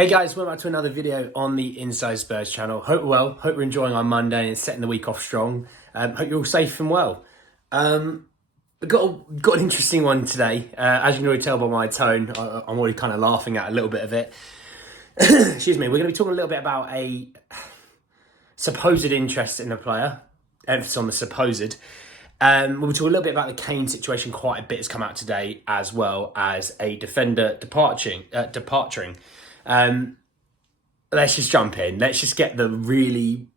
Hey guys, welcome back to another video on the Inside Spurs channel. Hope well, hope you're enjoying our Monday and setting the week off strong. Hope you're all safe and well. Got an interesting one today. As you can already tell by my tone, I'm already kind of laughing at a little bit of it. Excuse me, we're going to be talking a little bit about a supposed interest in a player. Emphasis on the supposed. We'll talk a little bit about the Kane situation. Quite a bit has come out today, as well as a defender departing. Let's just jump in. Let's just get the really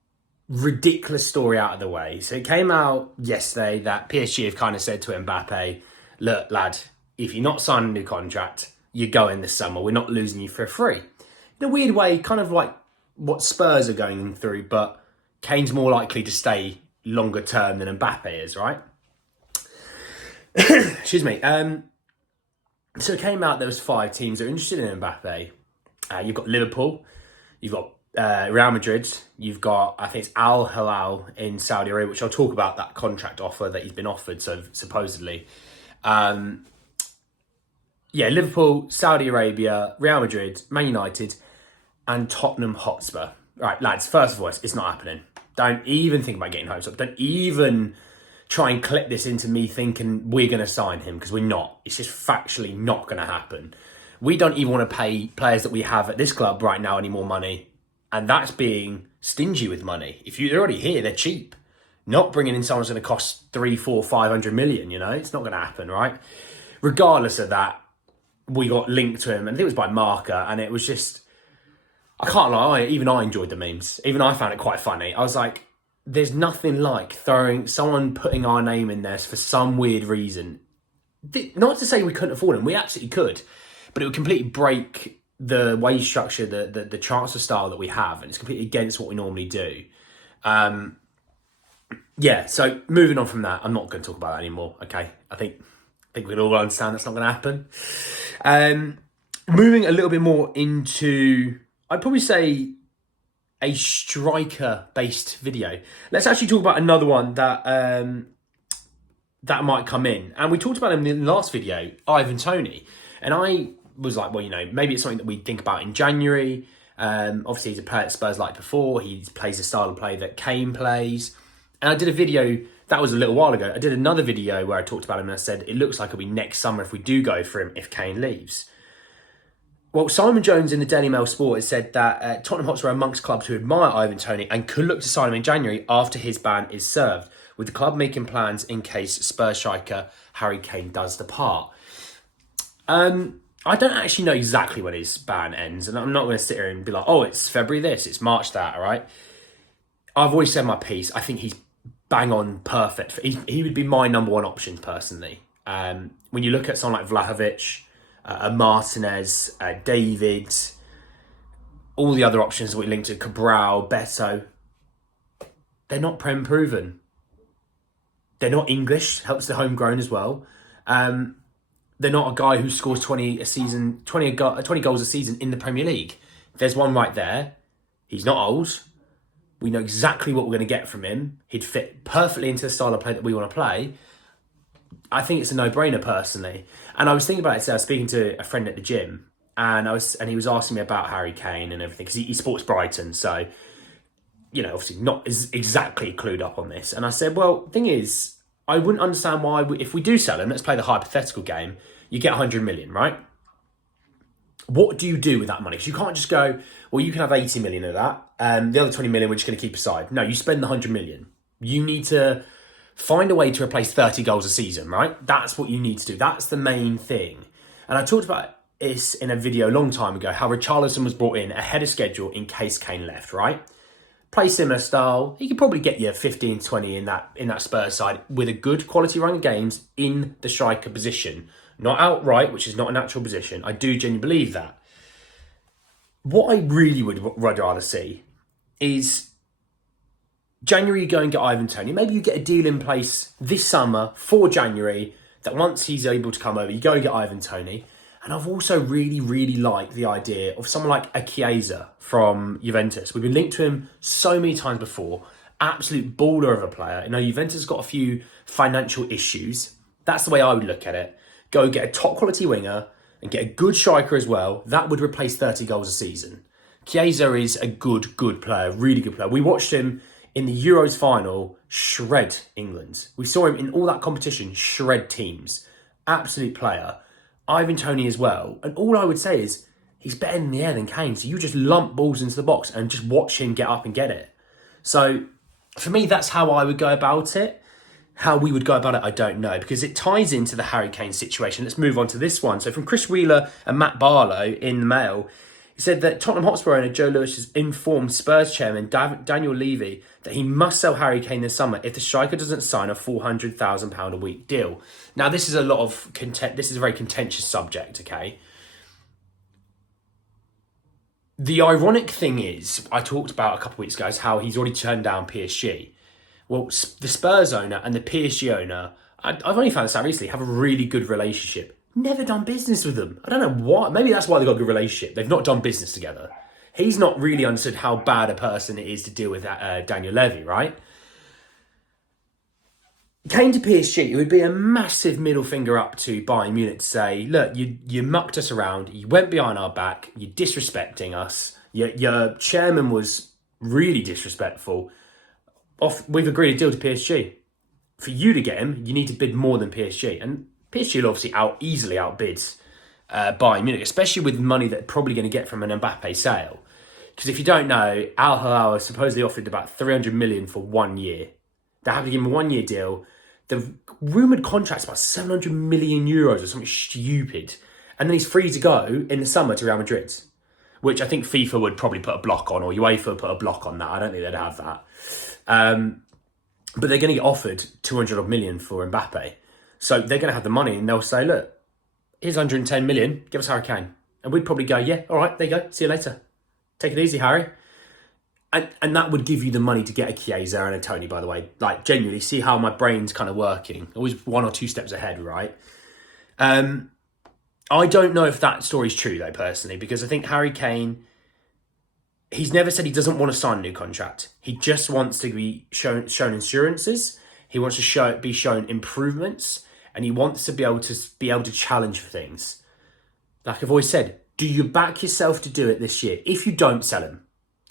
ridiculous story out of the way. So it came out yesterday that PSG have kind of said to Mbappe, look, lad, if you're not signing a new contract, you're going this summer. We're not losing you for free. In a weird way, kind of like what Spurs are going through, but Kane's more likely to stay longer term than Mbappe is, right? Excuse me. So it came out there was 5 teams that are interested in Mbappe. You've got Liverpool, you've got Real Madrid, you've got, I think it's Al Hilal in Saudi Arabia, which I'll talk about that contract offer that he's been offered, so supposedly. Liverpool, Saudi Arabia, Real Madrid, Man United, and Tottenham Hotspur. Right, lads, first of all, it's not hoppening. Don't even think about getting hopes up. Don't even try and clip this into me thinking we're going to sign him, because we're not. It's just factually not going to happen. We don't even want to pay players that we have at this club right now any more money. And that's being stingy with money. If you're already here, they're cheap. Not bringing in someone who's going to cost 300, 400, 500 million, you know? It's not going to happen, right? Regardless of that, we got linked to him. And I think it was by Marca. And it was just, I can't lie, even I enjoyed the memes. Even I found it quite funny. I was like, there's nothing like putting our name in there for some weird reason. Not to say we couldn't afford him. We absolutely could. But it would completely break the wage structure, the transfer style that we have, and it's completely against what we normally do. So moving on from that, I'm not going to talk about that anymore, okay? I think we can all understand that's not going to happen. Moving a little bit more into, I'd probably say, a striker-based video. Let's actually talk about another one that might come in. And we talked about him in the last video, Ivan Toney. And I was like, well, maybe it's something that we think about in January. Obviously, he's a player that Spurs liked before. He plays the style of play that Kane plays. And I did a video, that was a little while ago. I did another video where I talked about him and I said, it looks like it'll be next summer if we do go for him, if Kane leaves. Well, Simon Jones in the Daily Mail Sport has said that Tottenham Hotspur are amongst clubs who admire Ivan Toney and could look to sign him in January after his ban is served, with the club making plans in case Spurs striker Harry Kane does depart. I don't actually know exactly when his ban ends, and I'm not going to sit here and be like, oh, it's February this, it's March that, all right? I've always said my piece. I think he's bang on perfect. He would be my number one option, personally. When you look at someone like Vlahovic, Martinez, David, all the other options that we linked to, Cabral, Beto, they're not Prem proven. They're not English, helps the homegrown as well. They're not a guy who scores 20 goals a season in the Premier League. There's one right there. He's not old. We know exactly what we're going to get from him. He'd fit perfectly into the style of play that we want to play. I think it's a no-brainer, personally. And I was thinking about it today. I was speaking to a friend at the gym, and he was asking me about Harry Kane and everything, because he supports Brighton, so obviously not exactly clued up on this. And I said, well, thing is, I wouldn't understand why, if we do sell him, let's play the hypothetical game, you get 100 million, right? What do you do with that money? Because you can't just go, well, you can have 80 million of that, the other 20 million we're just going to keep aside. No, you spend the 100 million. You need to find a way to replace 30 goals a season, right? That's what you need to do. That's the main thing. And I talked about this in a video a long time ago, how Richarlison was brought in ahead of schedule in case Kane left, right? Play similar style. He could probably get you 15, 20 in that Spurs side with a good quality run of games in the striker position. Not outright, which is not a natural position. I do genuinely believe that. What I really would rather see is January, you go and get Ivan Toney. Maybe you get a deal in place this summer for January that once he's able to come over, you go and get Ivan Toney. And I've also really, really liked the idea of someone like a Chiesa from Juventus. We've been linked to him so many times before. Absolute baller of a player. Juventus has got a few financial issues. That's the way I would look at it. Go get a top quality winger, and get a good striker as well, that would replace 30 goals a season. Chiesa is a good player, really good player. We watched him in the Euros final shred England. We saw him in all that competition shred teams. Absolute player. Ivan Toney as well. And all I would say is he's better in the air than Kane. So you just lump balls into the box and just watch him get up and get it. So for me, that's how I would go about it. How we would go about it, I don't know, because it ties into the Harry Kane situation. Let's move on to this one. So from Chris Wheeler and Matt Barlow in the Mail, he said that Tottenham Hotspur owner Joe Lewis has informed Spurs chairman Daniel Levy that he must sell Harry Kane this summer if the striker doesn't sign a £400,000 a week deal. Now, this is this is a very contentious subject, okay? The ironic thing is, I talked about a couple of weeks ago, is how he's already turned down PSG. Well, the Spurs owner and the PSG owner, I've only found this out recently, have a really good relationship. Never done business with them. I don't know why. Maybe that's why they've got a good relationship. They've not done business together. He's not really understood how bad a person it is to deal with Daniel Levy, right? Came to PSG, it would be a massive middle finger up to Bayern Munich to say, look, you mucked us around, you went behind our back, you're disrespecting us, your chairman was really disrespectful. We've agreed a deal to PSG. For you to get him, you need to bid more than PSG. And PSG will obviously easily outbid Bayern Munich, especially with money that they're probably going to get from an Mbappe sale. Because if you don't know, Al Hilal supposedly offered about 300 million for 1 year. They have to give him a 1 year deal. The rumoured contract's about 700 million euros or something stupid. And then he's free to go in the summer to Real Madrid, which I think FIFA would probably put a block on, or UEFA would put a block on that. I don't think they'd have that. But they're going to get offered 200 million for Mbappe. So they're going to have the money and they'll say, look, here's 110 million, give us Harry Kane. And we'd probably go, yeah, all right, there you go, see you later. Take it easy, Harry. And that would give you the money to get a Chiesa and a Toney, by the way. Like, genuinely, see how my brain's kind of working. Always 1 or 2 steps ahead, right? I don't know if that story's true, though, personally, because I think Harry Kane, he's never said he doesn't want to sign a new contract. He just wants to be shown assurances. He wants to be shown improvements, and he wants to be able to challenge for things. Like I've always said, do you back yourself to do it this year? If you don't, sell him.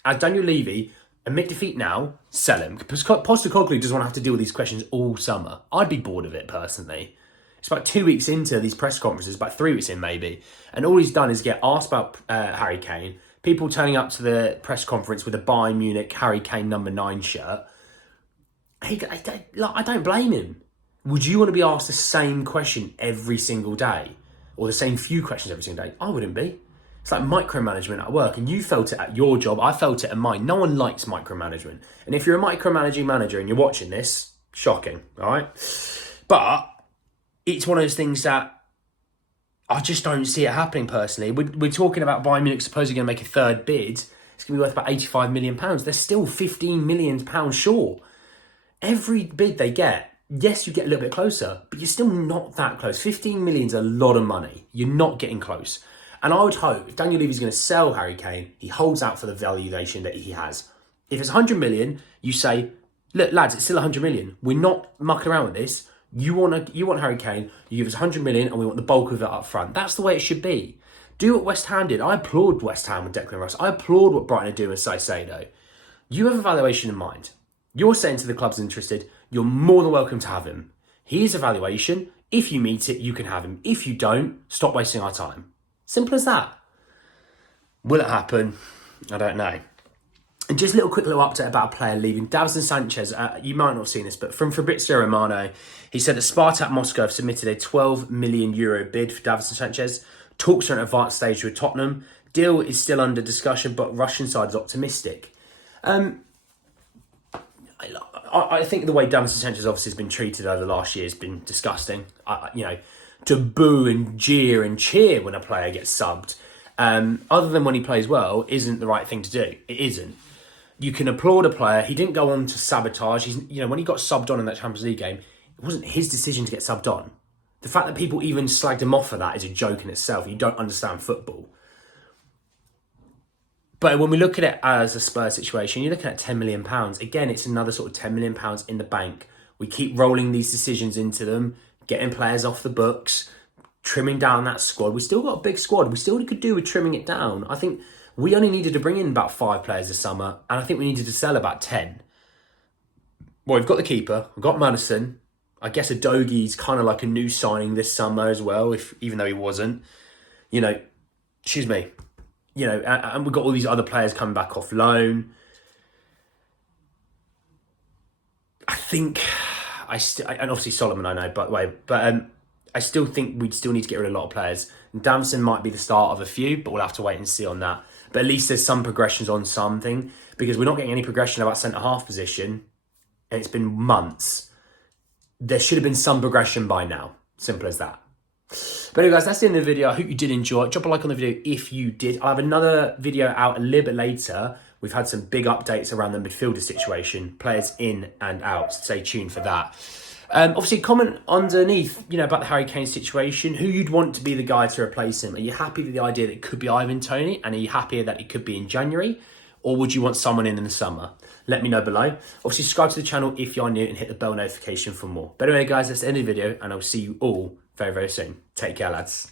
As Daniel Levy, admit defeat now, sell him. Because Postecoglou doesn't want to have to deal with these questions all summer. I'd be bored of it, personally. It's about 2 weeks into these press conferences, about 3 weeks in maybe, and all he's done is get asked about Harry Kane, people turning up to the press conference with a Bayern Munich Harry Kane number 9 shirt. I don't blame him. Would you want to be asked the same question every single day? Or the same few questions every single day? I wouldn't be. It's like micromanagement at work, and you felt it at your job, I felt it at mine. No one likes micromanagement. And if you're a micromanaging manager and you're watching this, shocking, all right? But it's one of those things that I just don't see it happening personally. We're talking about Bayern Munich supposedly going to make a third bid. It's going to be worth about £85 million. They're still £15 million short. Every bid they get, yes, you get a little bit closer, but you're still not that close. 15 million is a lot of money. You're not getting close. And I would hope if Daniel Levy's going to sell Harry Kane, he holds out for the valuation that he has. If it's 100 million, you say, look, lads, it's still 100 million. We're not mucking around with this. You want Harry Kane, you give us 100 million and we want the bulk of it up front. That's the way it should be. Do what West Ham did. I applaud West Ham with Declan Rice. I applaud what Brighton are doing with Caicedo. You have a valuation in mind. You're saying to the club's interested, you're more than welcome to have him. Here's a valuation. If you meet it, you can have him. If you don't, stop wasting our time. Simple as that. Will it happen? I don't know. And just a quick little update about a player leaving. Davinson Sanchez, you might not have seen this, but from Fabrizio Romano, he said that Spartak Moscow have submitted a €12 million bid for Davinson Sanchez. Talks are at an advanced stage with Tottenham. Deal is still under discussion, but Russian side is optimistic. I think the way Davinson Sanchez obviously has been treated over the last year has been disgusting. To boo and jeer and cheer when a player gets subbed, other than when he plays well, isn't the right thing to do. It isn't. You can applaud a player. He didn't go on to sabotage. When he got subbed on in that Champions League game, it wasn't his decision to get subbed on. The fact that people even slagged him off for that is a joke in itself. You don't understand football. But when we look at it as a Spurs situation, you're looking at £10 million. Again, it's another sort of £10 million in the bank. We keep rolling these decisions into them, getting players off the books, trimming down that squad. We still got a big squad. We still could do with trimming it down. I think we only needed to bring in about 5 players this summer, and I think we needed to sell about 10. Well, we've got the keeper. We've got Madison. I guess Adogie's kind of like a new signing this summer as well, even though he wasn't. You know, excuse me. You know, and we've got all these other players coming back off loan. I think and obviously Solomon, I know, by the way, but I still think we'd still need to get rid of a lot of players. And Damson might be the start of a few, but we'll have to wait and see on that. But at least there's some progressions on something, because we're not getting any progression about centre-half position, and it's been months. There should have been some progression by now. Simple as that. But anyway, guys, that's the end of the video. I hope you did enjoy it. Drop a like on the video if you did. I'll have another video out a little bit later. We've had some big updates around the midfielder situation, players in and out. Stay tuned for that. Obviously, comment underneath, about the Harry Kane situation, who you'd want to be the guy to replace him. Are you happy with the idea that it could be Ivan Toney? And are you happier that it could be in January? Or would you want someone in the summer? Let me know below. Obviously, subscribe to the channel if you're new and hit the bell notification for more. But anyway, guys, that's the end of the video, and I'll see you all very, very soon. Take care, lads.